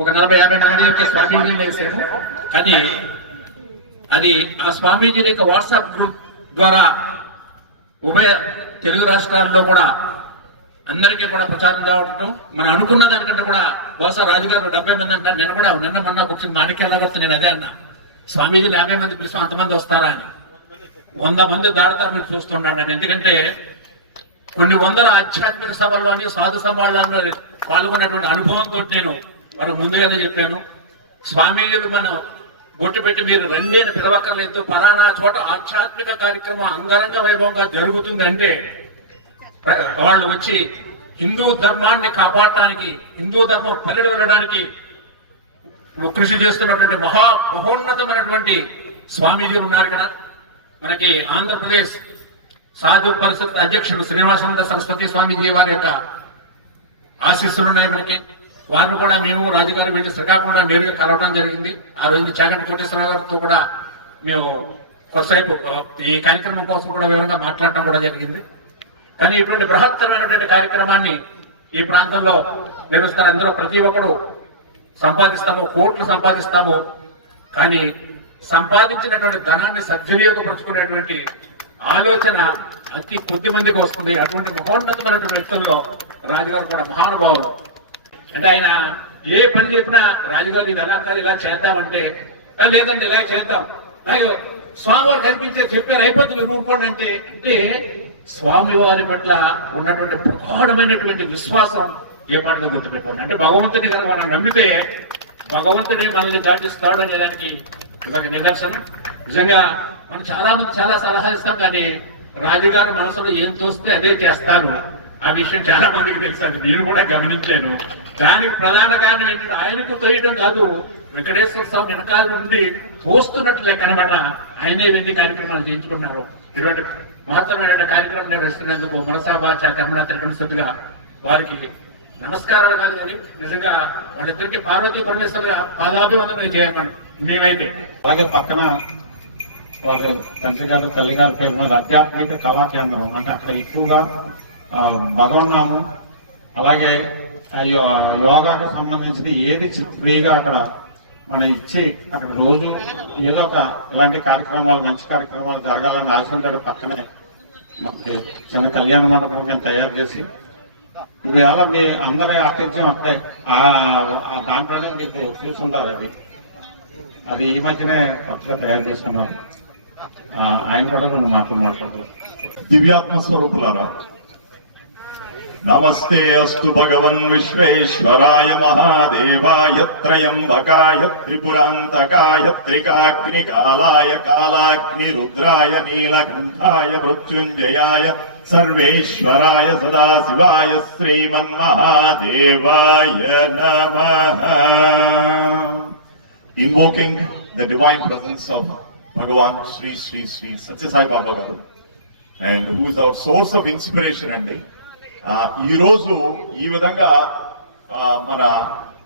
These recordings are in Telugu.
ఒక 40-50 మంది యొక్క స్వామీజీని వేసాము. కానీ అది ఆ స్వామీజీని యొక్క వాట్సాప్ గ్రూప్ ద్వారా ఉభయ తెలుగు రాష్ట్రాల్లో కూడా అందరికీ కూడా ప్రచారం కావడం, మనం అనుకున్న దానికంటే కూడా బహుశా రాజుగారు 70 మంది అంటారు. నేను కూడా నిన్న మొన్న కూర్చొని మాణిక్యాలవర్తి నేను అదే అన్నా, స్వామీజీని 50 మంది పిలిచి అంతమంది వస్తారా అని. 100 మంది దాడతారు మీరు చూస్తున్నాను నేను. ఎందుకంటే కొన్ని వందల ఆధ్యాత్మిక సభల్లోని సాధు సమాజంలో పాల్గొన్నటువంటి అనుభవంతో నేను మనకు ముందుగానే చెప్పాను, స్వామీజీకి మనం బొట్టు పెట్టి మీరు రండి అని పిలవక్కర్లేదు, పలానా చోట ఆధ్యాత్మిక కార్యక్రమం అంగరంగ వైభవంగా జరుగుతుంది అంటే వాళ్ళు వచ్చి హిందూ ధర్మాన్ని కాపాడటానికి, హిందూ ధర్మం పల్లెలు వెళ్ళడానికి కృషి చేస్తున్నటువంటి మహోన్నతమైనటువంటి స్వామీజీలు ఉన్నారు ఇక్కడ. మనకి ఆంధ్రప్రదేశ్ సాధు పరిషత్ అధ్యక్షుడు శ్రీనివాసానంద సరస్వతి స్వామీజీ వారి యొక్క ఆశీస్సులు ఉన్నాయి మనకి. వారిని కూడా మేము రాజుగారి వెళ్ళి శ్రీకాకుళం నేరుగా కలవడం జరిగింది. ఆ రోజు చాగంటి కోటేశ్వరరావు గారితో కూడా మేము కొద్దిసేపు ఈ కార్యక్రమం కోసం కూడా వివరంగా మాట్లాడటం కూడా జరిగింది. కానీ ఇటువంటి బృహత్తరమైనటువంటి కార్యక్రమాన్ని ఈ ప్రాంతంలో నిర్వహిస్తారు. అందులో ప్రతి ఒక్కరు సంపాదిస్తాము, కోట్లు సంపాదిస్తాము, కానీ సంపాదించినటువంటి ధనాన్ని సద్వినియోగపరుచుకునేటువంటి ఆలోచన అతి కొద్ది మందికి వస్తుంది. అటువంటి మహోన్నతమైనటువంటి వ్యక్తుల్లో రాజుగారు కూడా మహానుభావులు. అంటే ఆయన ఏ పని చెప్పినా రాజుగారు ఇది ఎలా కాదు ఇలా చేద్దామంటే, లేదండి ఇలా చేద్దాం, అయ్యో స్వామివారు కనిపించే చెప్పారు అయిపోతుంది రూపండి అంటే అంటే స్వామి వారి పట్ల ఉన్నటువంటి ప్రగాఢమైనటువంటి విశ్వాసం ఏ పాటగా గుర్తుపెట్టుకోండి. అంటే భగవంతుని కనుక మనం నమ్మితే భగవంతుని మనల్ని దాటిస్తాడు అనే దానికి నిదర్శనం. నిజంగా మనం చాలా మంది చాలా సలహా ఇస్తాం, కానీ రాజుగారు మనసులో ఏం చూస్తే అదే చేస్తారు. ఆ విషయం చాలా మందికి తెలుసు, అది నేను కూడా గమనించాను. దానికి ప్రధాన కారణం ఏంటంటే ఆయనకు తోయడం కాదు, వెంకటేశ్వర స్వామి వెనకాల నుండి తోస్తున్నట్లే కనబడ ఆయనే వెళ్ళి కార్యక్రమాలు చేయించుకున్నారు. ఇటువంటి మహత్తరమైన కార్యక్రమం నిర్వహిస్తున్నందుకు మనసా బాచ కర్మణ త్రికరణశుద్ధిగా వారికి నమస్కారాలు కాదు, కానీ నిజంగా వాళ్ళిద్దరికి పార్వతీ పరమేశ్వర పాదాభివందనం చేయమని మేమైతే. అలాగే పక్కన వారి తండ్రి గారు తల్లి గారి పేరు మీద ఆధ్యాత్మిక కళా కేంద్రం, అంటే అక్కడ ఎక్కువగా భగవన్నాము, అలాగే యోగాకి సంబంధించి ఏది ఫ్రీగా అక్కడ మనం ఇచ్చి అక్కడ రోజు ఏదో ఒక ఇలాంటి కార్యక్రమాలు మంచి కార్యక్రమాలు జరగాలని ఆశించాడు. పక్కనే మనకి చిన్న కళ్యాణ మండపం మేము తయారు చేసి ఇప్పుడు ఎలా మీ అందరి ఆతిథ్యం అక్కడే దాంట్లోనే మీకు చూసుకుంటారు. అది ఈ మధ్యనే కొత్తగా తయారు చేసుకున్నారు. ఆయన కూడా రెండు మాటలు మాట్లాడుతున్నారు. దివ్యాత్మ స్వరూపులారా, నమస్తే అస్తు భగవన్ విశ్వేశ్వరాయ మహాదేవాయ త్రయంబకాయ త్రిపురాంతకాయ త్రికాగ్నికాలాయ కాలాగ్ని రుద్రాయ నీలకంఠాయ మృత్యుంజయాయ సర్వేశ్వరాయ సదాశివాయ శ్రీమన్మహాదేవాయ నమః. Invoking the divine presence of Bhagavan Sri Sri Sri Satya Sai Baba Garu, and who is our source of inspiration అండి. ఈ రోజు ఈ విధంగా మన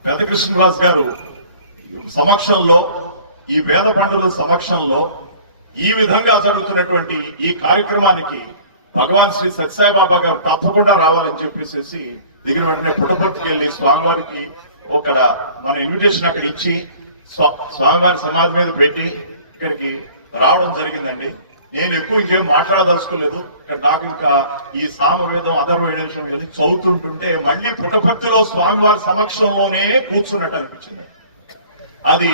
పెదకృష్ణరాజు గారు సమక్షంలో, ఈ వేద పండుగల సమక్షంలో ఈ విధంగా జరుగుతున్నటువంటి ఈ కార్యక్రమానికి భగవాన్ శ్రీ సత్యసాయి బాబా గారు తప్పకుండా రావాలని చెప్పేసి దగ్గర వెంటనే పుట్టపర్తికి వెళ్ళి స్వామివారికి ఒక మన ఇన్విటేషన్ అక్కడ ఇచ్చి స్వామివారి సమాధి మీద పెట్టి ఇక్కడికి రావడం జరిగిందండి. నేను ఎక్కువ ఇంకేం మాట్లాడదలుచుకోలేదు. ఇక్కడ నాకు ఇంకా ఈ సామవేదం అధర్వేదం చదువుతుంటుంటే మళ్ళీ పుట్టపర్తిలో స్వామివారి సమక్షంలోనే కూర్చున్నట్టు అనిపించింది. అది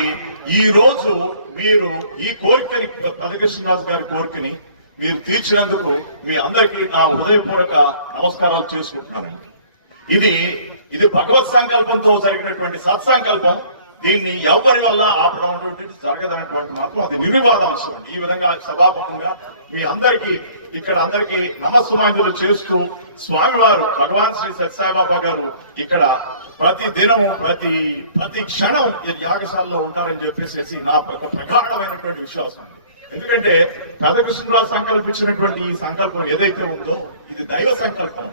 ఈ రోజు మీరు ఈ కోరికని, పెదకృష్ణరాజు గారి కోరికని మీరు తీర్చినందుకు మీ అందరికీ నా హృదయపూర్వక నమస్కారాలు చేసుకుంటున్నానండి. ఇది భగవత్ సంకల్పంతో జరిగినటువంటి సత్సంకల్పం. దీన్ని ఎవరి వల్ల ఆపడం అనేటువంటి జరగదనేటువంటి మాత్రం అది నిర్వివాదాంశం. ఈ విధంగా సభాపకంగా మీ అందరికీ ఇక్కడ అందరికీ నమస్సుమాంజలు చేస్తూ స్వామివారు భగవాన్ శ్రీ సత్యసాయిబాబా గారు ఇక్కడ ప్రతి దినము ప్రతి క్షణం యాగశాలలో ఉంటారని చెప్పేసి నా ప్రగాఢమైనటువంటి విశ్వాసం. ఎందుకంటే పెదకృష్ణరాజు సంకల్పించినటువంటి ఈ సంకల్పం ఏదైతే ఉందో ఇది దైవ సంకల్పం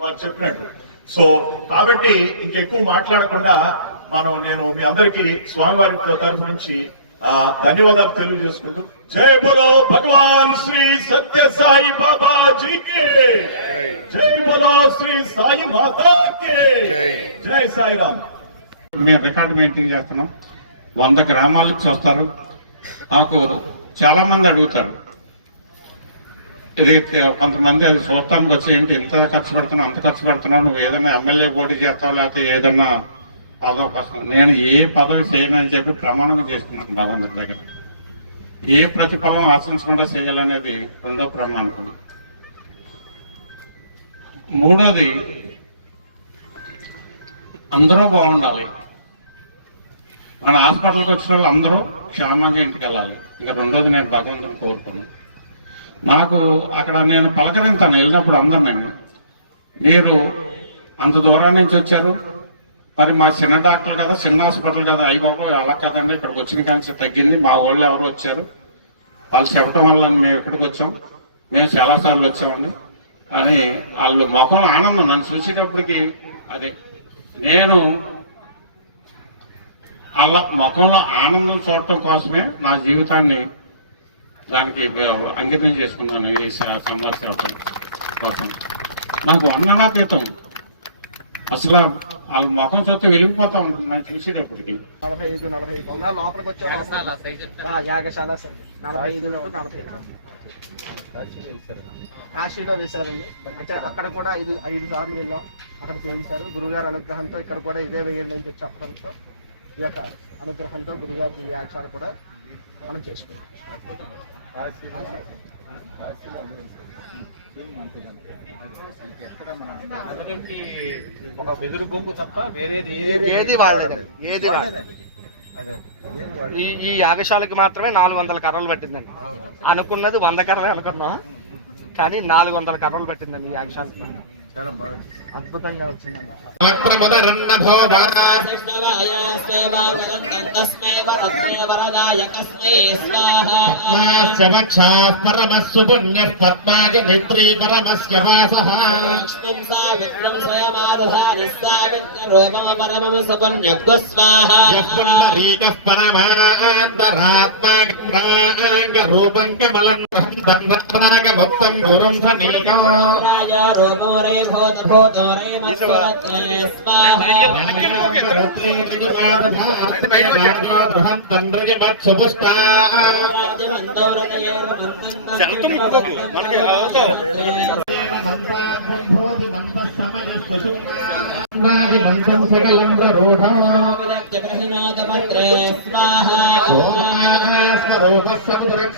వారు చెప్పినట్టు. సో కాబట్టి ఇంకెక్కువ మాట్లాడకుండా నేను మీ అందరికీ స్వామివారి తరఫు నుంచి ధన్యవాదాలు తెలియజేసుకుంటూ జై బోలో భగవాన్ శ్రీ సత్య సాయి బాబా జీకి, జై బోలో శ్రీ సాయి మాతాకి, జై సాయిరామ్. మేము రికార్డు మెయింటైన్ చేస్తున్నాం. 100 గ్రామాలకు చూస్తారు. నాకు చాలా మంది అడుగుతారు, ఇది కొంతమంది అది చూడటానికి వచ్చి ఏంటి ఇంత ఖర్చు పెడుతున్నావు, అంత ఖర్చు పెడుతున్నావు, నువ్వు ఏదైనా ఎమ్మెల్యే పోటీ చేస్తావు లేకపోతే ఏదన్నా పదవి కోసం. నేను ఏ పదవి చేయనని చెప్పి ప్రమాణం చేస్తున్నాను భగవంతుడి దగ్గర. ఏ ప్రతిఫలం ఆశించకుండా చేయాలనేది రెండో ప్రమాణం. మూడోది అందరూ బాగుండాలి. మన హాస్పిటల్కి వచ్చిన వాళ్ళు అందరూ క్షేమంగా ఇంటికి వెళ్ళాలి. ఇంకా రెండోది నేను భగవంతుని కోరుకున్నాను. నాకు అక్కడ నేను పలకరింతాను వెళ్ళినప్పుడు అందరినీ, మీరు అంత దూరం నుంచి వచ్చారు, మరి మా చిన్న డాక్టర్ కదా, చిన్న హాస్పిటల్ కదా, అయిపోయి అలా కదండి, ఇక్కడికి వచ్చిన క్యాన్సర్ తగ్గింది, మా వాళ్ళు ఎవరు వచ్చారు, వాళ్ళు చెప్పడం వల్ల మేము ఇక్కడికి వచ్చాం, మేము చాలాసార్లు వచ్చామండి అని వాళ్ళు ముఖం ఆనందం నన్ను చూసేటప్పటికి. అది నేను వాళ్ళ ముఖంలో ఆనందం చూడటం కోసమే నా జీవితాన్ని దానికి అంకితం చేసుకున్నాను. ఈ సంవత్సరం కోసం నాకు వర్ణనాతీతం. అసలు వాళ్ళ ముఖం చూస్తే వెలిగిపోతాం నేను చూసేటప్పటికి. కాశీలో వేశారండి. అంటే అక్కడ కూడా 5 సార్లు వెళ్ళాం, అక్కడ వేశారు. గురుగారు అనుగ్రహంతో ఇక్కడ కూడా ఇదే వేయండి అని చెప్పడంతో ఈ యొక్క అనుగ్రహంతో గురుగారు వ్యాఖ్యానం కూడా మనం చేసుకున్నాం. ఏది వాడలేదండి, ఏది వాడలేదు. ఈ యాగశాలకి మాత్రమే 400 కర్రలు పట్టిందండి. అనుకున్నది 100 కర్రలే అనుకున్నాం, కానీ 400 కర్రలు పట్టిందండి ఈ యాగశాలకి. అద్భుతంగా వచ్చింది. పరమస్సు పుణ్య పద్మాజి పరమస్య వాసః రూపం కమలం ముక్తం గురుం సనీకో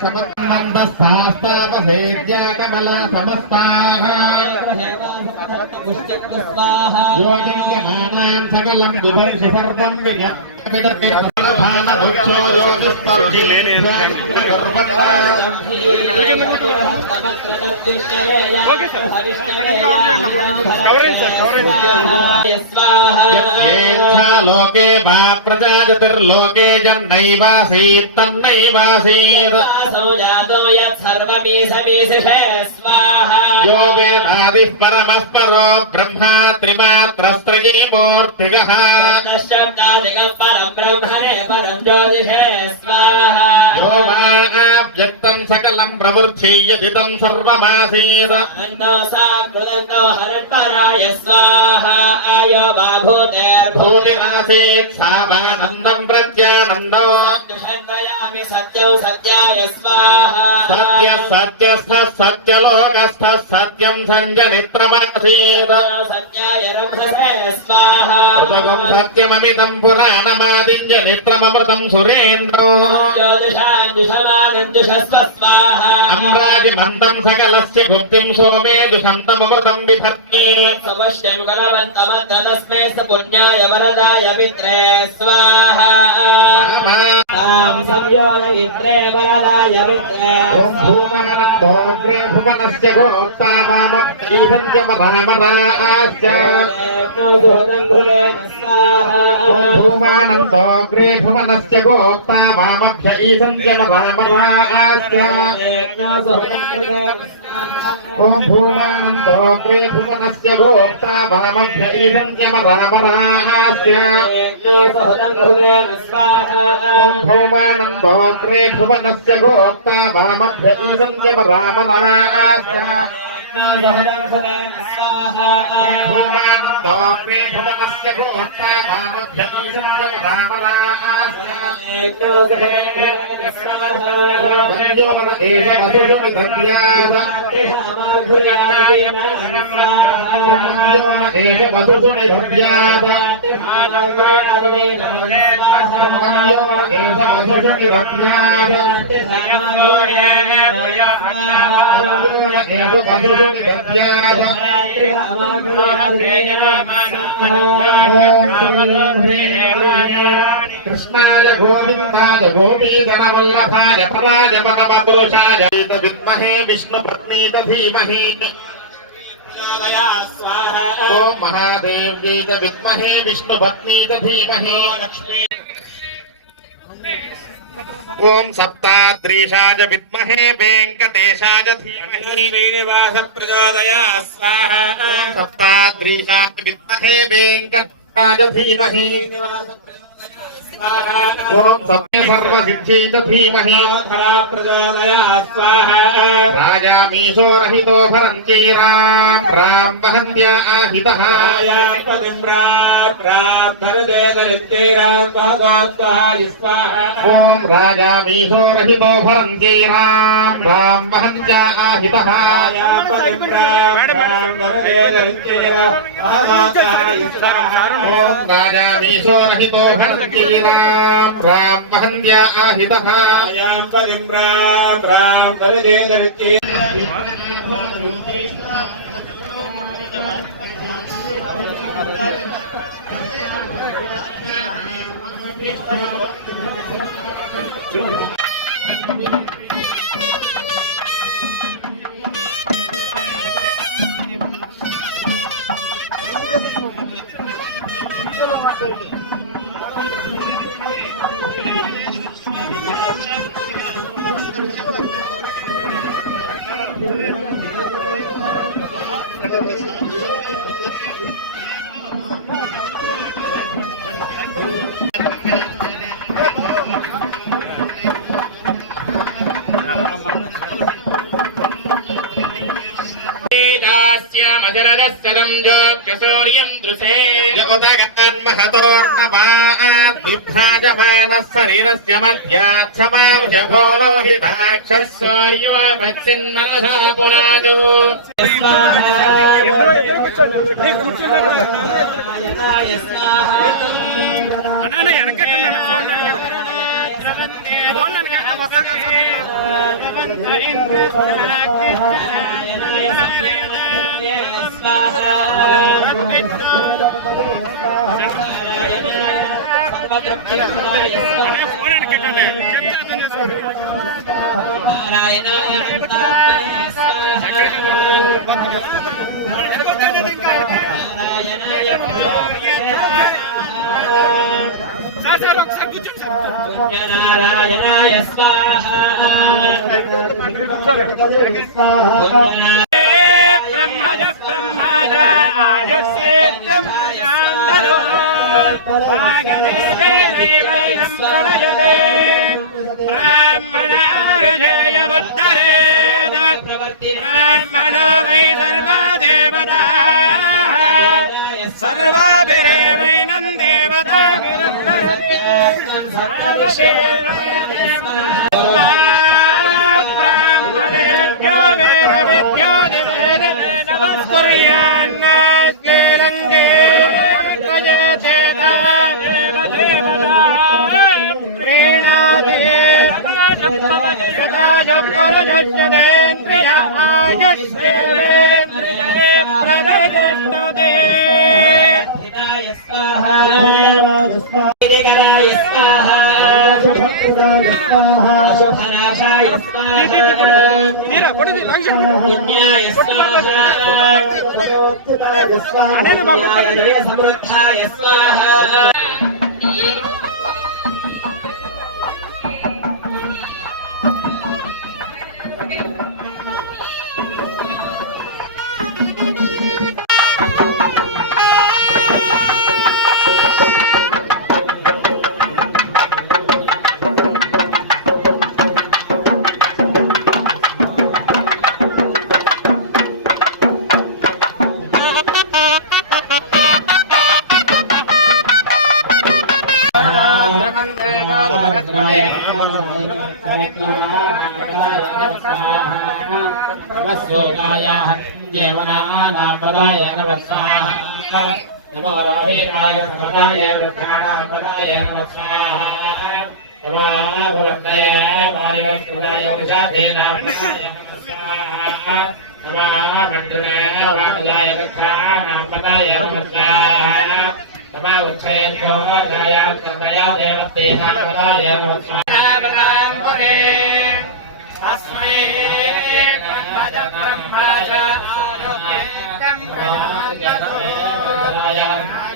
సకలం కమలా సమస్తాః సకలం విభర్షి సర్వం లోకే వా ప్రజాతిర్లోకే జన్నైవాసీత్ తన్నైవాసీత్ యో వేదాదిః పరమః పరో బ్రహ్మా త్రిమాత్రస్త్రయీ మూర్తిగః యో వా వ్యక్తం సకలం ప్రవృద్ధీయదిదం సర్వమాసీత్ భూతిరాసీత్ సామానందం ప్రత్యానందో సత్యం సత్యాయ సత్య సత్యస్థ సత్యలోకస్థ సత్యం సంజనిత్రమాసీత్ సత్యాయ రమసే స్వాహా సత్యమమిదం పురాణమాదింజనిత్రమమృతం సురేంద్రో అమ్రాజిమంతం సకలస్య గుప్తిం సోమే దుషంతమమృతం విభర్తి పుణ్యాయ వరదాయ పిత్రే స్వాహా భువనస్య గోప్తా భూమానందోగ్రే భువనస్య గోప్తా వామభ్య ఈశంత్య రామరాస్య ఓం భూమానందోగ్రే భువనస్య గోప్తా వామభ్య ఈశంత్య రామరాస్య భూమానందోగ్రే భువనస్య గోప్తా వామభ్య ఈశంత్య రామరాస్య భూమానం భవాప్రే భువనస్య భూమత్తా కృష్ణాయ గోవిందాయ గోపీగణవల్లభాయ పరాయ పరమపురుషాయ విద్మహే విష్ణుపత్నీత ధీమహి ఓం మహాదేవ్యై చ విద్మహే విష్ణుపత్నీత ధీమహి ఓం సప్తాద్రీషాయ విద్మహే వెంకటేశాయ ధీమహి శ్రీనివాస ప్రచోదయాత్ స్వాహా ఓం సప్తాద్రీషాయ విద్మహే వెంకటేశాయ ధీమహి ఓం సత్య సర్వసిద్ధీత ధీమహి ప్రచోదయాత్ స్వాహా రాజామీశో రహితో భరంత్యై రాం రాం వహన్త్యా ఆహితః ఓం రాజామీశో రహితో భరంత్యై రాం రాం వహన్త్యా ఆహితః ఓం రాజామీశో రహితో భరంత్యై రాం రాం వహన్త్యా ఆహితః మజరదస్సదం జ్యోత్స్యూర్యం దృశే జగదగన్ మహతోర్ణవాత్ విభ్రాజమానః శరీరస్య మధ్యాత్ సమాజగోలోహితాక్షస్సూర్యో వత్సిన్నలధా పురాదో సార్ ఒకసారి కూర్చోండి సార్. నారాయణాయ స్వాహ సమృద్ధాయ స్వాహ నమస్యోగాయ దేవనానాపదాయ నమస్కారం నమో రామేకాయ సమదాయ వృక్షాణాం పదాయ నమస్కారం నమాభవంతయ వాయుస్కృతాయ ఉషాధీనాం పదాయ నమస్కారం నమాభద్రణే వామయాయ వృక్షాణాం పదాయ నమస్కారం నమా ఉచ్చయంతో జాయాం సందయా దేవతేనాం పదాయ నమస్కారం తస్మై బ్రహ్మజ బ్రహ్మజ ఆలోకేతం బ్రహ్మజోరాయ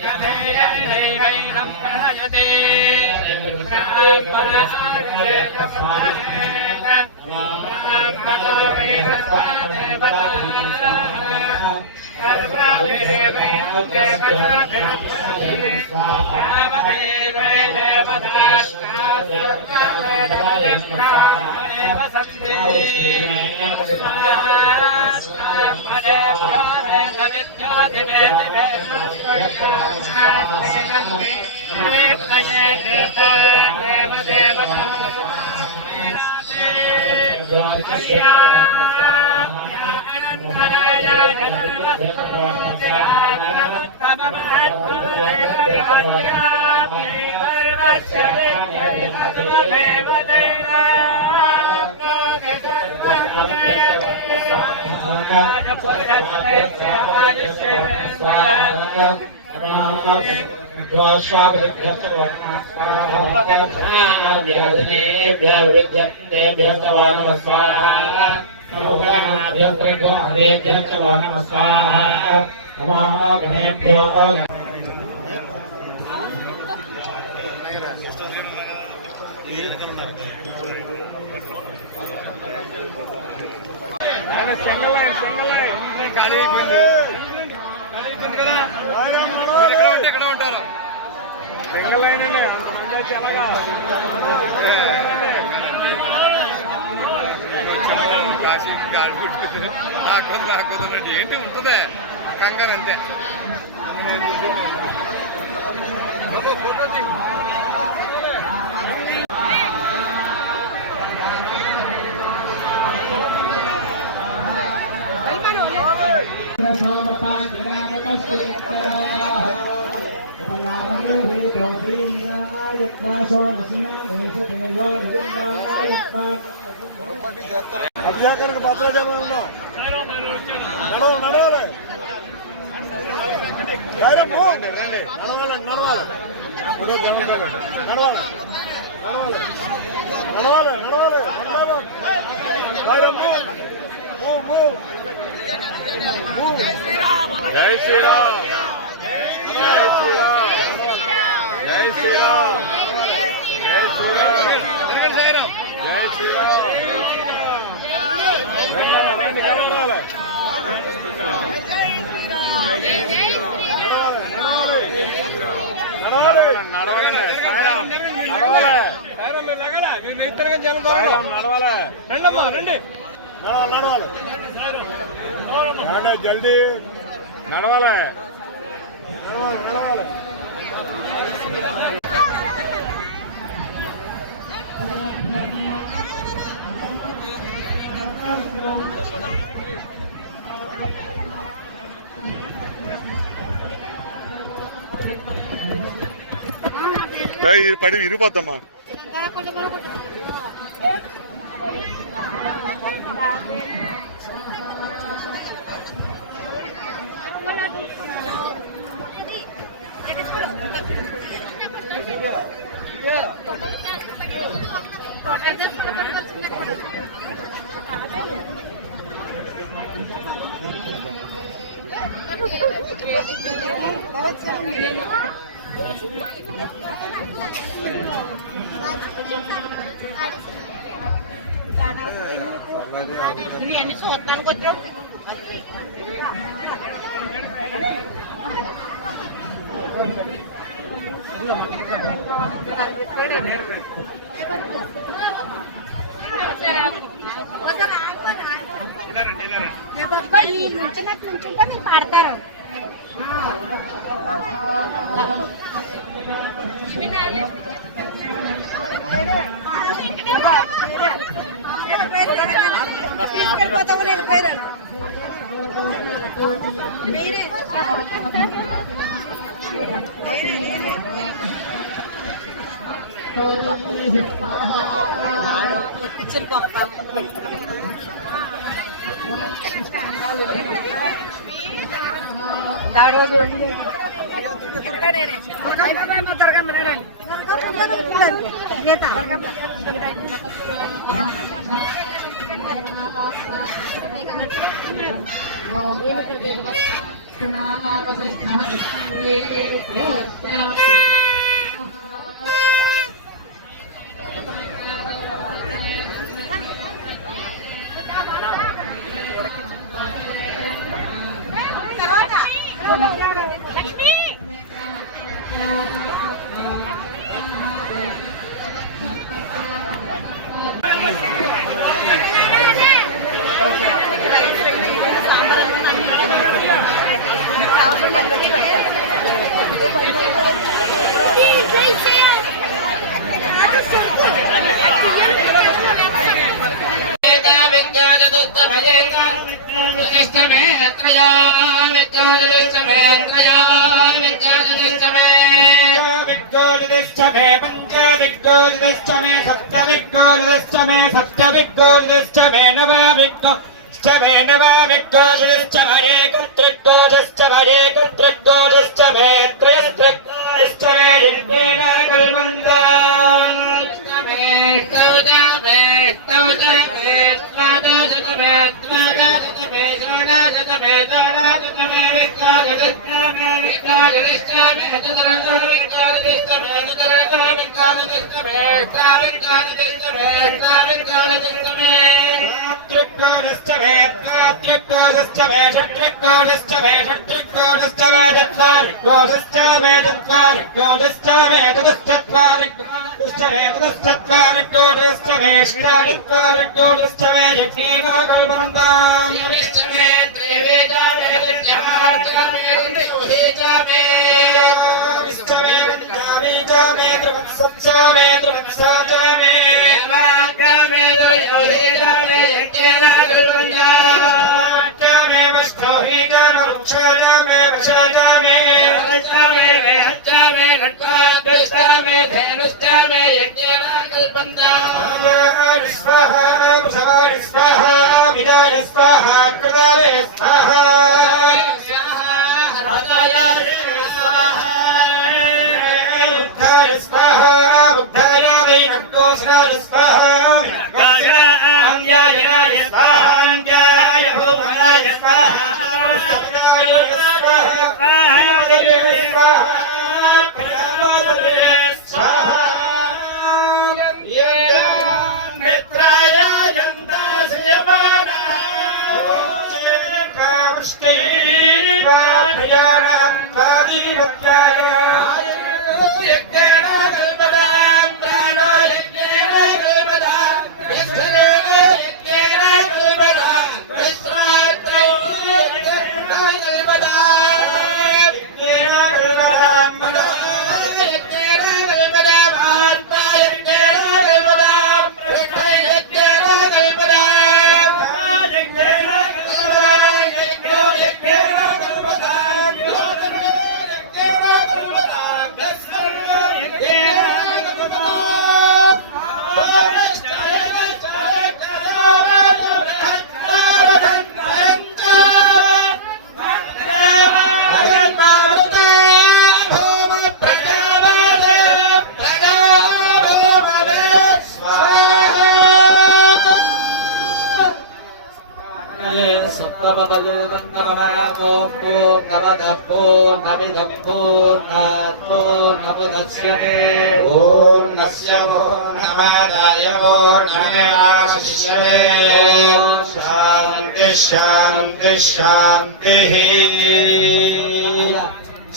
జగదేవైరం ప్రళయతే ఖాళీ అయిపోయింది కదా, ఎక్కడ ఉంటారు సింగల్ లైన్ అండి, అంతమంది అయితే ఎలాగా వచ్చాము కాశీ గాడి పుట్టుకుంది నాకు కుదరదు ఏంటి ఉంటుందే కంగారు అంతే. ఫోటో అభిషేకానికి భద్రాచలం ఉన్నాం. నడవాలి రండి, నడవాలి ఫోటో దేవంతాలండి, నడవాలి వన్ బై వన్. జై శ్రీరామ్, జై శ్రీరామ్, జై శ్రీరామ్, జై శ్రీరామ్, జై శ్రీరామ్. నడవాలి జల్దీ నడవాలి. పడి విరిగిపోతామా. అన్ని చూడటానికి వచ్చాం. నుంచుంటే మీరు పాడతారు. లక్ష్మి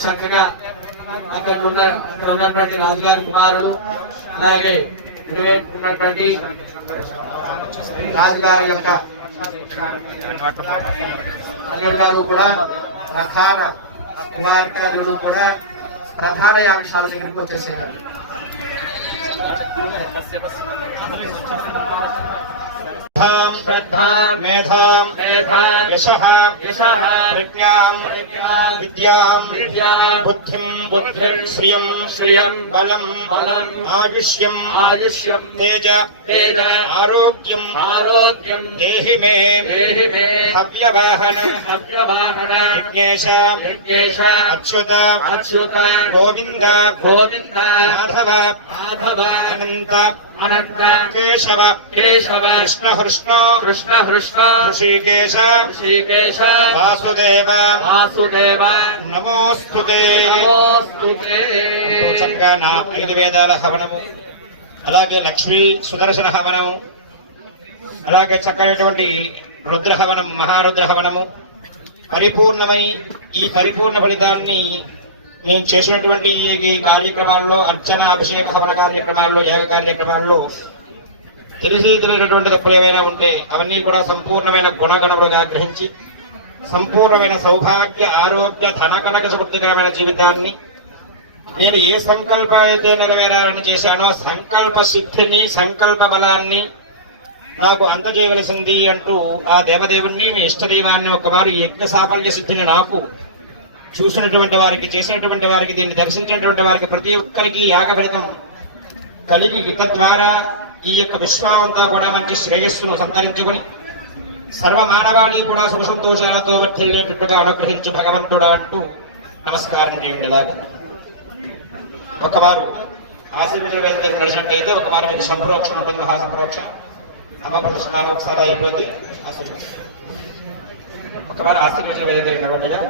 చక్కగా అక్కడ ఉన్నటువంటి రాజుగారి కుమారులు అలాగే ఉన్నటువంటి రాజుగారి యొక్క అల్లుడు గారు కూడా ప్రధాన కుమార్తెలు కూడా ప్రధాన యాగశాల దగ్గరికి వచ్చేసేయారు. మేధాం యశః ప్రజ్ఞాం విద్యాం బుద్ధిం శ్రియం బలం ఆయుష్యం తేజ ఆరోగ్యం దేహి మే హవ్యవాహన విఘ్నేశ అచ్యుత గోవింద మాధవ అనంత కేశవ కృష్ణ ఋషికేశ వాసుదేవ నమోస్తుతే. చక్కగా నా 5 వేదాల హవనము, అలాగే లక్ష్మీ సుదర్శన హవనము, అలాగే చక్కనటువంటి రుద్ర హవనం, మహారుద్ర హవనము పరిపూర్ణమై ఈ పరిపూర్ణ ఫలితాన్ని నేను చేసినటువంటి ఈ కార్యక్రమాల్లో, అర్చన అభిషేక హవన కార్యక్రమాల్లో, యాగ కార్యక్రమాల్లో తెలిసినటువంటి తప్పులు ఏమైనా ఉంటే అవన్నీ కూడా సంపూర్ణమైన గుణగణములుగా గ్రహించి సంపూర్ణమైన సౌభాగ్య ఆరోగ్య ధనకనక సమృద్ధికరమైన జీవితాన్ని నేను ఏ సంకల్ప అయితే నెరవేరాలని చేశానో సంకల్ప సిద్ధిని, సంకల్ప బలాన్ని నాకు అందజేయవలసింది అంటూ ఆ దేవదేవుణ్ణి, మీ ఇష్టదైవాన్ని ఒకవారు ఈ యజ్ఞ సాఫల్య సిద్ధిని నాకు చూసినటువంటి వారికి, చేసినటువంటి వారికి, దీన్ని దర్శించినటువంటి వారికి ప్రతి ఒక్కరికి యాగ ఫలితం కలిగి తద్వారా ఈ యొక్క విశ్వం అంతా కూడా మంచి శ్రేయస్సును సంతరించుకొని సర్వ మానవాళి కూడా సుఖ సంతోషాలతో వర్ధిల్లేటట్టుగా అనుగ్రహించు భగవంతుడు అంటూ నమస్కారం చేయండి. అలాగే ఒకవారు ఆశీర్వచన నడిచినట్టయితే ఒకవారు సంప్రోక్షణ ఉంటుంది, ఆ సంప్రోక్షణ అమ్మ ప్రదర్శన ఒకసారి అయిపోతే ఒకవారు ఆశీర్వచన వేదిక నిలబడ్డా.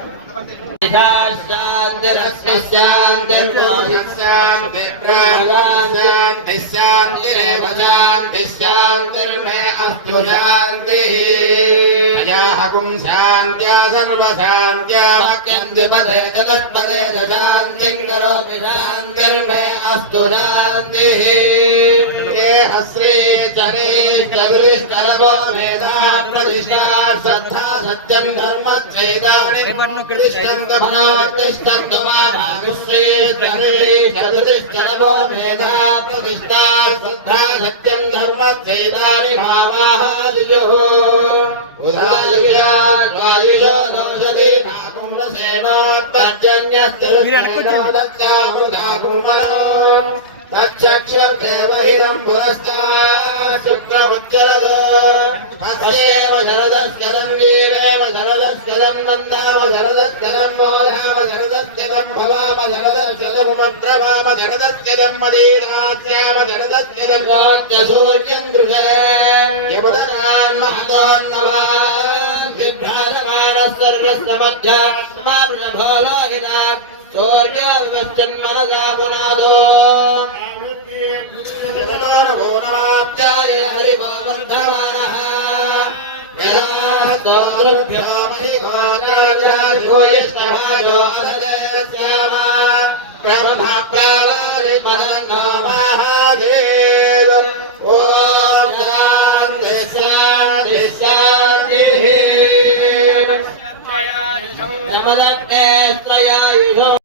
శాంత్యా సర్వశాంత్యా వాక్యంతి పదే జగత్పదే శాంతిం కరోమి శాంతిర్మే అస్తు శాంతిః. శ్రీ చరే చతురిష్టరవో వేదా ప్రతిష్టా శ్రద్ధా సత్యం ధర్మ చైతాని తిష్టంత తిష్టంతు శ్రీ చరే చతురిష్టరవో వేదా ప్రతిష్టా శ్రద్ధా సత్యం ధర్మ చైతాని భావాదిజో తక్షేవహిరం పురస్కారం శరదస్కరం వీరేవ శరదస్కరం నందామ శరదస్కరం మోధామ శరదస్కరం భవామ శరదస్కరముద్రవామ శరదస్కరం మదీరాజ్యామ శరదస్కరం సూర్యం దృశే యముదనాన్ మహతోన్నవాన్ విభ్రాజమాన సర్వస్య మధ్య మారుషభోలోహితా సూర్యోర్వశ్చన్మనసా పునాదో హరిభో వర్ధమానః యథాస్తోభ్యో మహిఘోరాజాధూయష్టమాజో అదశ్యామ బ్రహ్మ ప్రావరి మదన్నో మహాదేవ్. ఓం శాంతి శాంతి శాంతిః. నమదగ్నే త్రయాయుధో